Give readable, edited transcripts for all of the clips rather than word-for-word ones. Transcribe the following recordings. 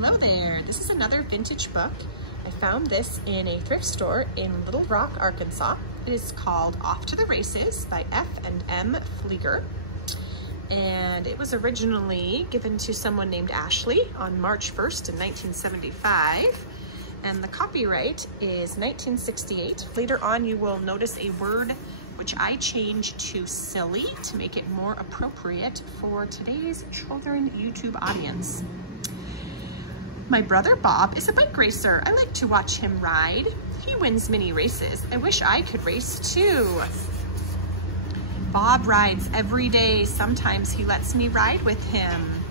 Hello there, this is another vintage book. I found this in a thrift store in Little Rock, Arkansas. It is called Off to the Races by F and M Phleger. And it was originally given to someone named Ashley on March 1st in 1975. And the copyright is 1968. Later on you will notice a word which I changed to silly to make it more appropriate for today's children YouTube audience. My brother Bob is a bike racer. I like to watch him ride. He wins many races. I wish I could race too. Bob rides every day. Sometimes he lets me ride with him.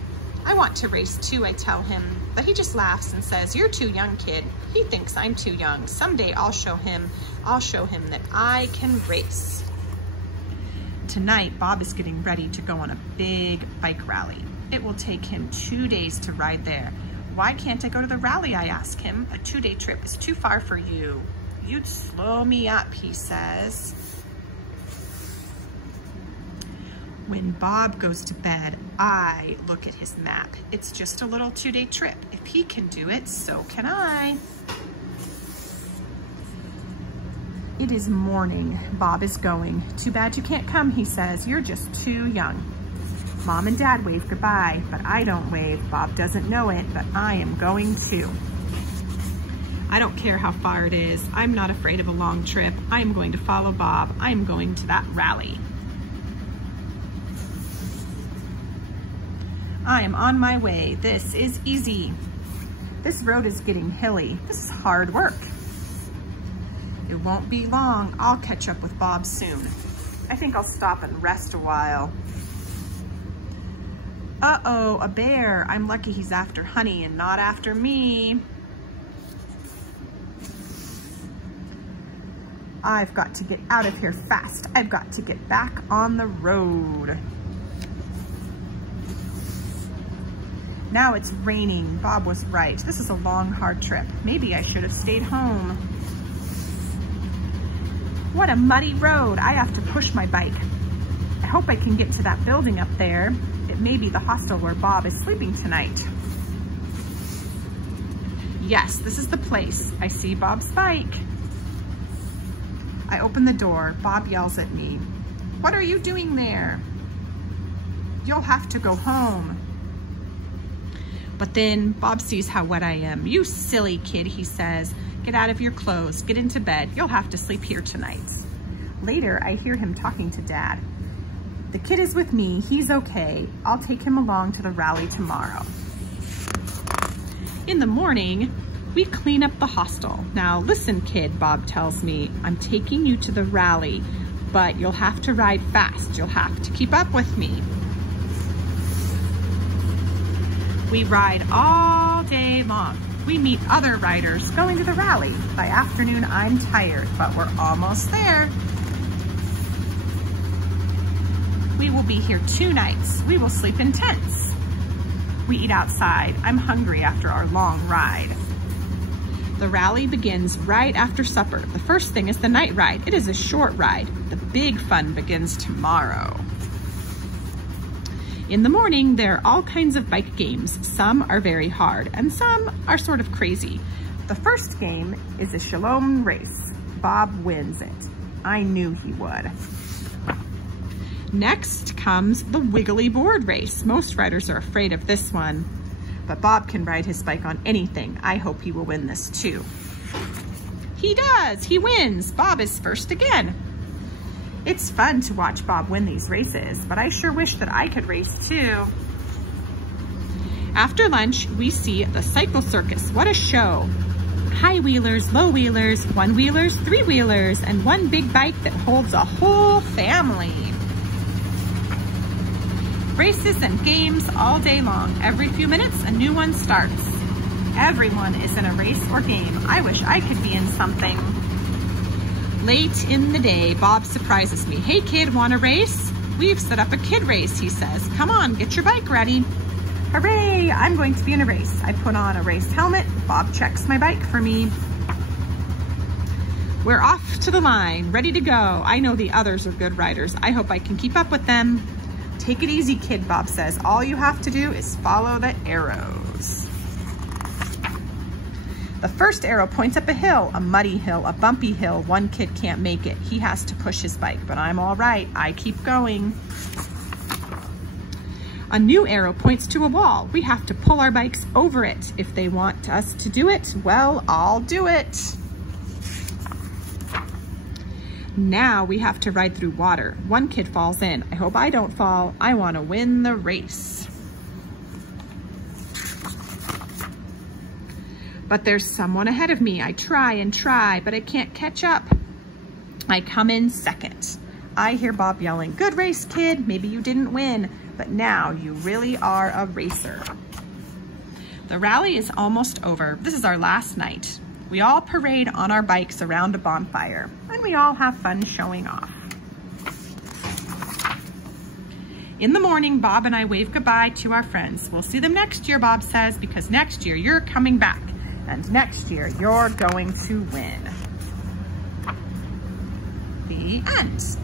I want to race too, I tell him, but he just laughs and says, "You're too young, kid." He thinks I'm too young. Someday I'll show him that I can race. Tonight, Bob is getting ready to go on a big bike rally. It will take him 2 days to ride there. "Why can't I go to the rally?" I ask him. "A 2-day trip is too far for you." "You'd slow me up," he says. When Bob goes to bed, I look at his map. It's just a little 2-day trip. If he can do it, so can I. It is morning. Bob is going. "Too bad you can't come," he says. "You're just too young." Mom and Dad wave goodbye, but I don't wave. Bob doesn't know it, but I am going too. I don't care how far it is. I'm not afraid of a long trip. I am going to follow Bob. I am going to that rally. I am on my way. This is easy. This road is getting hilly. This is hard work. It won't be long. I'll catch up with Bob soon. I think I'll stop and rest a while. Uh-oh, a bear. I'm lucky he's after honey and not after me. I've got to get out of here fast. I've got to get back on the road. Now it's raining. Bob was right. This is a long, hard trip. Maybe I should have stayed home. What a muddy road. I have to push my bike. I hope I can get to that building up there. It may be the hostel where Bob is sleeping tonight. Yes, this is the place. I see Bob's bike. I open the door. Bob yells at me. "What are you doing there?" "You'll have to go home." But then Bob sees how wet I am. "You silly kid," he says. "Get out of your clothes. Get into bed. You'll have to sleep here tonight." Later, I hear him talking to Dad. "The kid is with me. He's okay. I'll take him along to the rally tomorrow." In the morning, we clean up the hostel. "Now listen, kid," Bob tells me. "I'm taking you to the rally, but you'll have to ride fast. You'll have to keep up with me." We ride all day long. We meet other riders going to the rally. By afternoon, I'm tired, but we're almost there. We will be here 2 nights. We will sleep in tents. We eat outside. I'm hungry after our long ride. The rally begins right after supper. The first thing is the night ride. It is a short ride. The big fun begins tomorrow. In the morning, there are all kinds of bike games. Some are very hard and some are sort of crazy. The first game is a slalom race. Bob wins it. I knew he would. Next comes the wiggly board race. Most riders are afraid of this one, but Bob can ride his bike on anything. I hope he will win this too. He does, he wins. Bob is first again. It's fun to watch Bob win these races, but I sure wish that I could race too. After lunch, we see the cycle circus. What a show. High wheelers, low wheelers, one wheelers, 3 wheelers, and one big bike that holds a whole family. Races and games all day long. Every few minutes, a new one starts. Everyone is in a race or game. I wish I could be in something. Late in the day, Bob surprises me. "Hey kid, want a race?" "We've set up a kid race," he says. "Come on, get your bike ready." Hooray, I'm going to be in a race. I put on a race helmet. Bob checks my bike for me. We're off to the line, ready to go. I know the others are good riders. I hope I can keep up with them. "Take it easy, kid," Bob says. "All you have to do is follow the arrows." The first arrow points up a hill, a muddy hill, a bumpy hill. One kid can't make it. He has to push his bike, but I'm all right. I keep going. A new arrow points to a wall. We have to pull our bikes over it. If they want us to do it, well, I'll do it. Now we have to ride through water. One kid falls in. I hope I don't fall. I want to win the race. But there's someone ahead of me. I try and try, but I can't catch up. I come in second. I hear Bob yelling, "Good race, kid. Maybe you didn't win, but now you really are a racer." The rally is almost over. This is our last night. We all parade on our bikes around a bonfire, and we all have fun showing off. In the morning, Bob and I wave goodbye to our friends. We'll see them next year, Bob says, because next year you're coming back. And next year, you're going to win. The end.